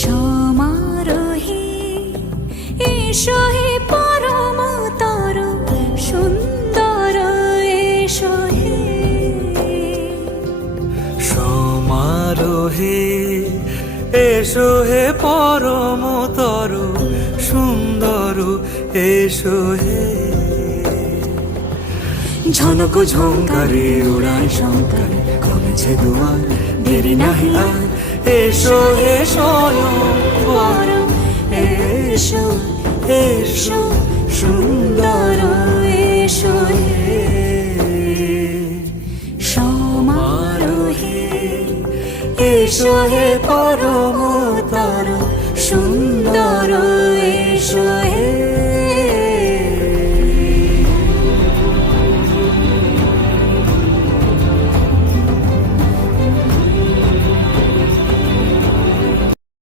সমারোহে এসো হে পরমতর সুন্দর এসো হে। সমারোহে এসো হে পরমতর সুন্দর এসো হে। ঝনক ঝঙ্কারে উড়ায় শঙ্কার কমেছে দুয়ার দেরি নাহি আর। এসো হে স্বয়ং পরম এসো এসো সুন্দর এসো হে। সমারোহে এসো হে পরম